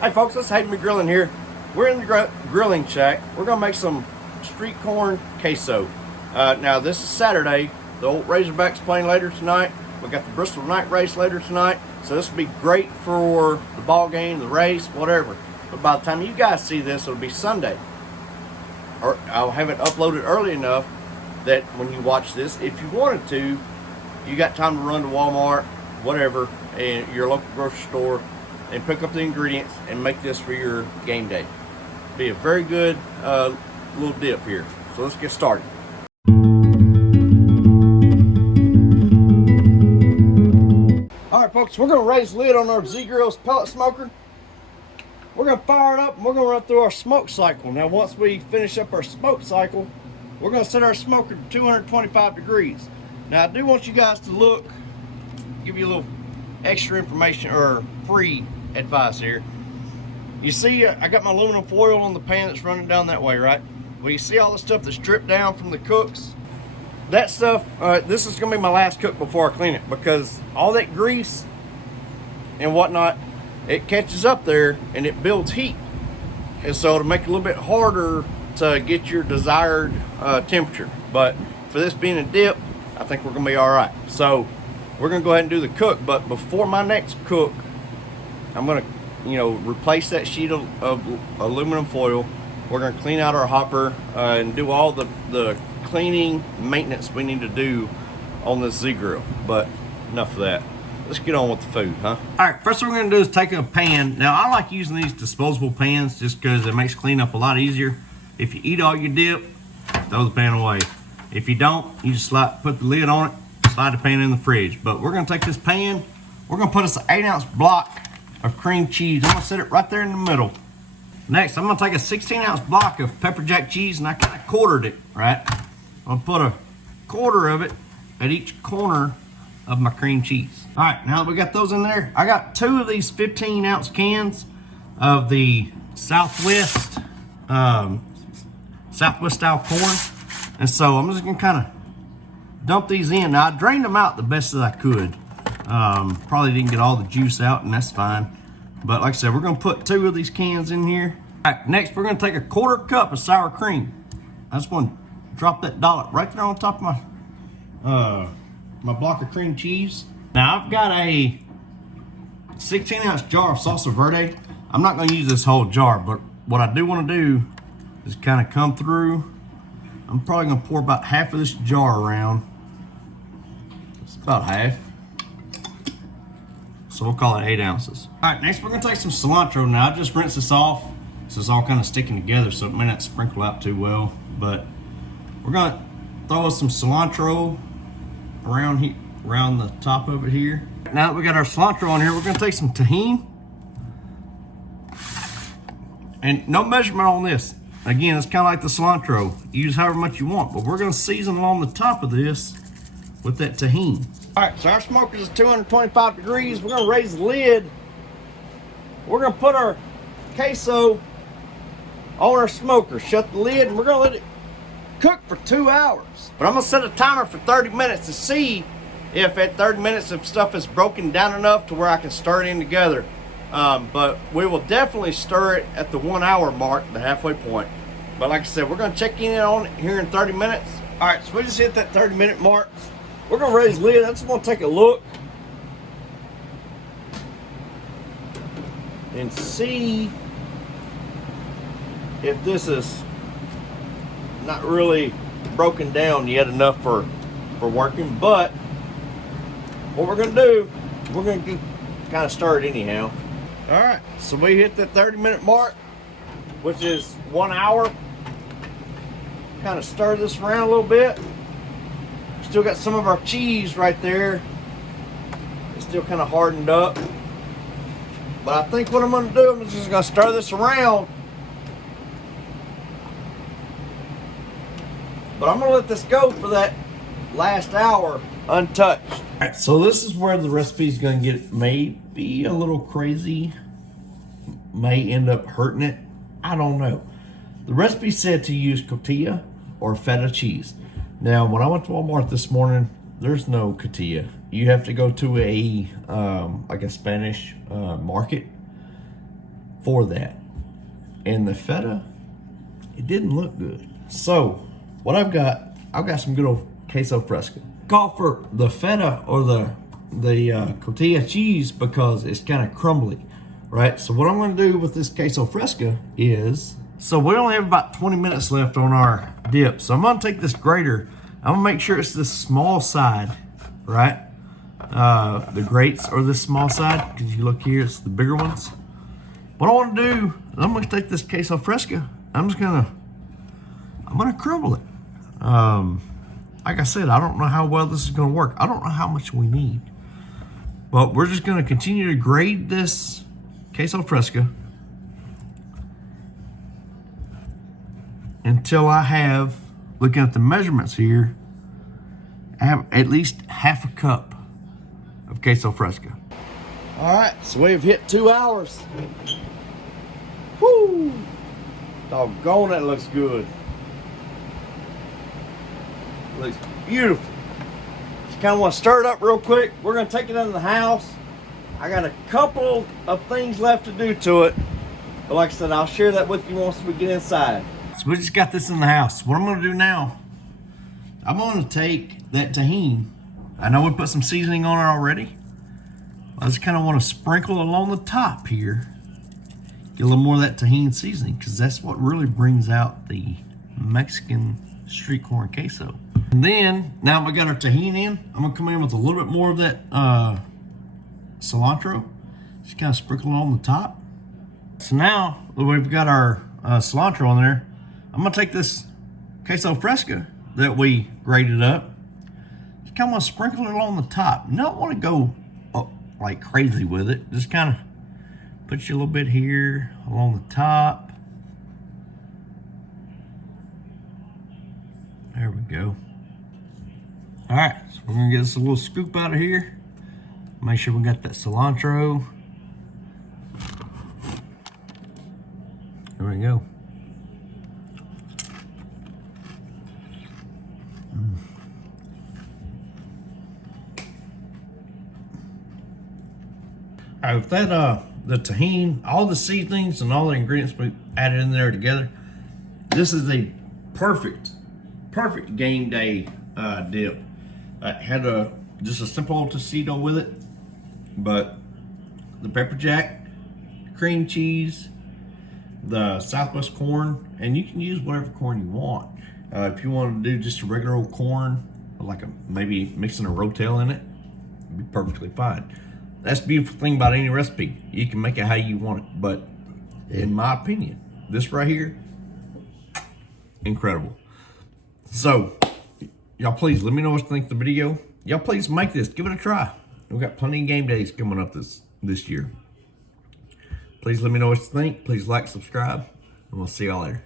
Hey folks, this is Hayden Grilling here. We're in the grilling shack. We're gonna make some street corn queso. Now this is Saturday. The old Razorbacks playing later tonight. We got the Bristol night race later tonight. So this will be great for the ball game, the race, whatever. But by the time you guys see this, it'll be Sunday. Or I'll have it uploaded early enough that when you watch this, if you wanted to, you got time to run to Walmart, whatever, and your local grocery store, and pick up the ingredients and make this for your game day. Be a very good little dip here. So let's get started. All right, folks, we're gonna raise the lid on our Z-Grill's pellet smoker. We're gonna fire it up and we're gonna run through our smoke cycle. Now, once we finish up our smoke cycle, we're gonna set our smoker to 225 degrees. Now, I do want you guys to look, give you a little extra information or free advice here. You see, I got my aluminum foil on the pan that's running down that way, right? Well, you see all the stuff that's dripped down from the cooks? That stuff, this is gonna be my last cook before I clean it, because all that grease and whatnot, it catches up there and it builds heat. And so it'll make it a little bit harder to get your desired temperature. But for this being a dip, I think we're gonna be all right. So we're gonna go ahead and do the cook, but before my next cook, I'm gonna, replace that sheet of aluminum foil. We're gonna clean out our hopper and do all the cleaning maintenance we need to do on this Z-Grill. But enough of that. Let's get on with the food, huh? All right, first what we're gonna do is take a pan. Now, I like using these disposable pans just because it makes cleanup a lot easier. If you eat all your dip, throw the pan away. If you don't, you just put the lid on it, slide the pan in the fridge. But we're gonna take this pan, we're gonna put us an 8-ounce block of cream cheese. I'm gonna set it right there in the middle. Next, I'm gonna take a 16-ounce block of pepper jack cheese, and I kind of quartered it, right? I'm gonna put a quarter of it at each corner of my cream cheese. All right, now that we got those in there, I got 2 of these 15-ounce cans of the Southwest style corn. And so I'm just gonna kind of dump these in. Now, I drained them out the best that I could. Probably didn't get all the juice out, and that's fine. But like I said, we're gonna put 2 of these cans in here. All right, next we're gonna take a 1/4 cup of sour cream. I just want to drop that dollop right there on top of my block of cream cheese. Now, I've got a 16-ounce jar of salsa verde. I'm not gonna use this whole jar, but what I do want to do is kind of come through. I'm probably gonna pour about half of this jar around. It's about half. So we'll call it 8 ounces. All right, next we're gonna take some cilantro. Now, I just rinsed this off, so it's all kind of sticking together, so it may not sprinkle out too well, but we're gonna throw some cilantro around here, around the top of it here. Now that we got our cilantro on here, we're gonna take some tajin. And no measurement on this. Again, it's kind of like the cilantro. Use however much you want, but we're gonna season along the top of this with that tajin. All right, so our smoker's at 225 degrees. We're gonna raise the lid. We're gonna put our queso on our smoker, shut the lid, and we're gonna let it cook for 2 hours. But I'm gonna set a timer for 30 minutes to see if at 30 minutes if stuff is broken down enough to where I can stir it in together. But we will definitely stir it at the 1 hour mark, the halfway point. But like I said, we're gonna check in on it here in 30 minutes. All right, so we just hit that 30-minute mark. We're gonna raise the lid. I just wanna take a look and see if this is not really broken down yet enough for working. But what we're gonna do, we're gonna kind of stir it anyhow. All right, so we hit that 30-minute mark, which is 1 hour. Kind of stir this around a little bit. Still got some of our cheese right there. It's still kind of hardened up. But I think what I'm gonna do, I'm just gonna stir this around. But I'm gonna let this go for that last hour untouched. All right, so this is where the recipe is gonna get maybe a little crazy. May end up hurting it. I don't know. The recipe said to use cotija or feta cheese. Now, when I went to Walmart this morning, there's no cotija. You have to go to a like a Spanish market for that. And the feta, it didn't look good. So what I've got some good old queso fresco. Call for the feta or the cotija cheese because it's kind of crumbly, right? So what I'm going to do with this queso fresco is, so we only have about 20 minutes left on our dip. So I'm going to take this grater. I'm going to make sure it's the small side, right? The grates are the small side, because you look here, it's the bigger ones. What I want to do is I'm going to take this queso fresco. I'm going to crumble it. Like I said, I don't know how well this is going to work. I don't know how much we need. But we're just going to continue to grade this queso fresco until I have, looking at the measurements here, I have at least half a cup of queso fresco. All right, so we've hit 2 hours. Woo! Doggone, that looks good. Looks beautiful. Just kind of want to stir it up real quick. We're going to take it into the house. I got a couple of things left to do to it, but like I said, I'll share that with you once we get inside. So we just got this in the house. What I'm going to do now, I'm going to take that tajin. I know we put some seasoning on it already. I just kind of want to sprinkle along the top here. Get a little more of that tajin seasoning, because that's what really brings out the Mexican street corn queso. And then, now we got our tajin in, I'm gonna come in with a little bit more of that cilantro. Just kind of sprinkle it on the top. So now that we've got our cilantro on there, I'm gonna take this queso fresco that we grated up. Just kind of want to sprinkle it along the top. You don't want to go like crazy with it. Just kind of put you a little bit here along the top. There we go. All right, so we're gonna get us a little scoop out of here. Make sure we got that cilantro. There we go. All right, with that, the tajin, all the seasonings and all the ingredients we added in there together, this is a perfect game day dip. I had just a simple old tocino with it, but the pepper jack, cream cheese, the Southwest corn, and you can use whatever corn you want. If you want to do just a regular old corn, like maybe mixing a rotel in it, it'd be perfectly fine. That's the beautiful thing about any recipe. You can make it how you want it, but in my opinion, this right here, incredible. So, y'all please let me know what you think of the video. Y'all please make this, give it a try. We've got plenty of game days coming up this year. Please let me know what you think. Please like, subscribe, and we'll see y'all later.